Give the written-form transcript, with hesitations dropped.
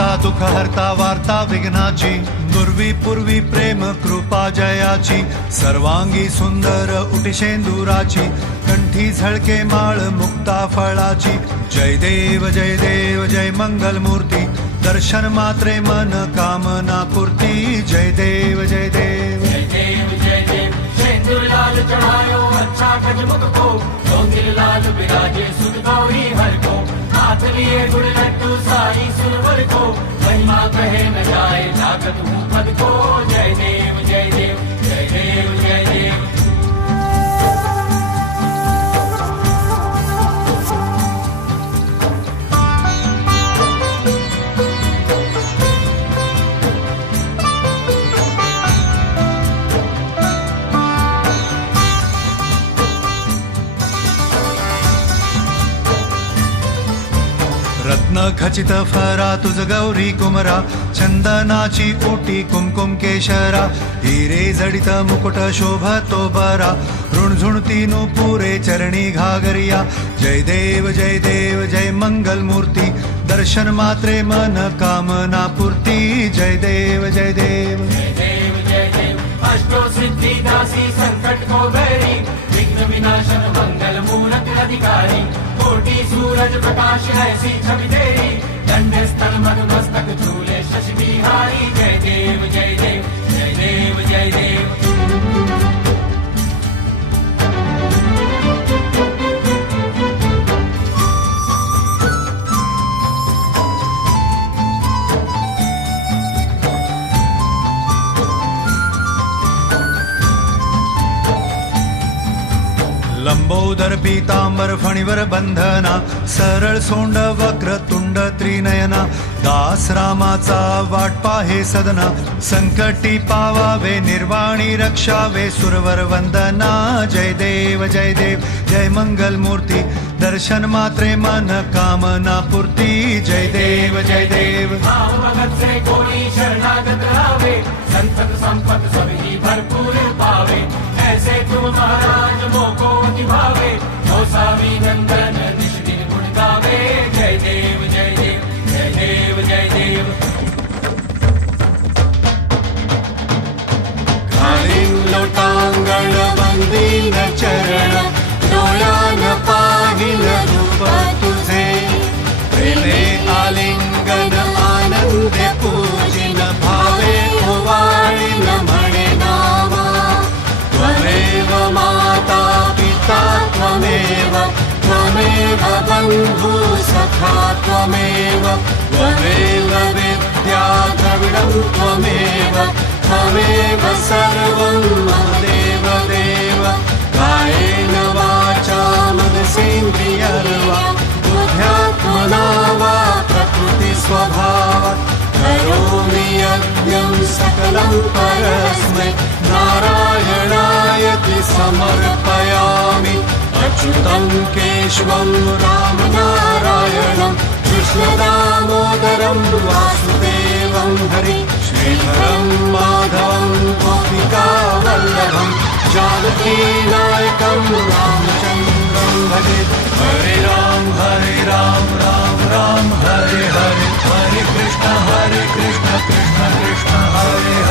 दाता दुःख हरता वार्ता विघ्नाची, दुर्वी पूर्वी प्रेम कृपा जयाची, सर्वांगी सुंदर उटिशेंदुराची, कंठी झळके माळ मुक्ता फळाची. जय देव जय मंगल मूर्ती, दर्शन मात्रे मन कामना पूर्ती. जय देव जय देव जय देव जय देव, शेंदूर लाल चढ़ायो अच्छा गजमुख को, गोंदिल लाल विराजे सुध गौरी हर को, हाथ लिए गुड़ लड्डू साई सुरवर को, महिमा कहे न जाए जागत हूँ पद को. जय देव जय देव जय देव जय देव. रत्न खचित फरा तुझ गौरी कुमरा, चंदनाची ओटी कुमकुम केशरा, हिरे जडित मुकुट शोभतो बरा, ऋणझुणती पुरे चरणी घागरिया. जय देव जय मंगल मूर्ती, दर्शन मात्रे मन कामना पूर्ती. जय देव जय देव जय देव जय देव, अष्टो सिद्धि दासी संकट को बैरी, विघ्न विनाशन मंगल मूरत अधिकारी, कोटि सूरज प्रकाश ऐसी छवि तेरी, दंड स्थल मस्तक झूले शशि बिहारी. जय देव जय देव जय देव जय देव. लंबोदर पीतांबर फणीवर बंधना, सरळ सोंड वक्र तुंड त्रिनयना, दास रामाचा वाट पाहे सदना, संकटी पावावे निर्वाणी रक्षावे सुरवर वंदना. जय देव जय मंगल मूर्ती, दर्शन मात्रे मन कामना पूर्ती. जय देव जय देव. भाव भगत से कोई शरणागत आवे, संतत संपत सभी भरपूर पावे, ऐसे तुम महाराज मोको अति भावे, गोसावी नंदन निश दिन गुण गावे. जय देव जय देव जय देव जय देव. घालीन लोटांगण वंदीन चरण, डोळ्यान पाहिल रूप तुझे, प्रेमे आलिंगन आनंदे पूजिन, भावे ओवाळीन म्हणे नामा. त्वमेव माता पिता त्वमेव, त्वमेव बंधु सखा त्वमेव, त्वमेव विद्या द्रविडं त्वमेव, त्वमेव सर्वं मम देव देव. कायेन वाचा मनसेन्द्रियर्वा, बुद्ध्यात्मना वा प्रकृति स्वभावात्, करोमि यज्ञं सकलं परस्मै, नारायणायति समर्पयामि. अच्युतं केशवं रामनारायणं, कृष्णदामोदरं वासुदेवं हरि, श्रीधरं माधवं गोपिकावल्लभं, जानकीनायकं रामचन्द्रं भजे. हरे राम राम राम हरे हरे, हरे कृष्ण कृष्ण कृष्ण हरे हरे.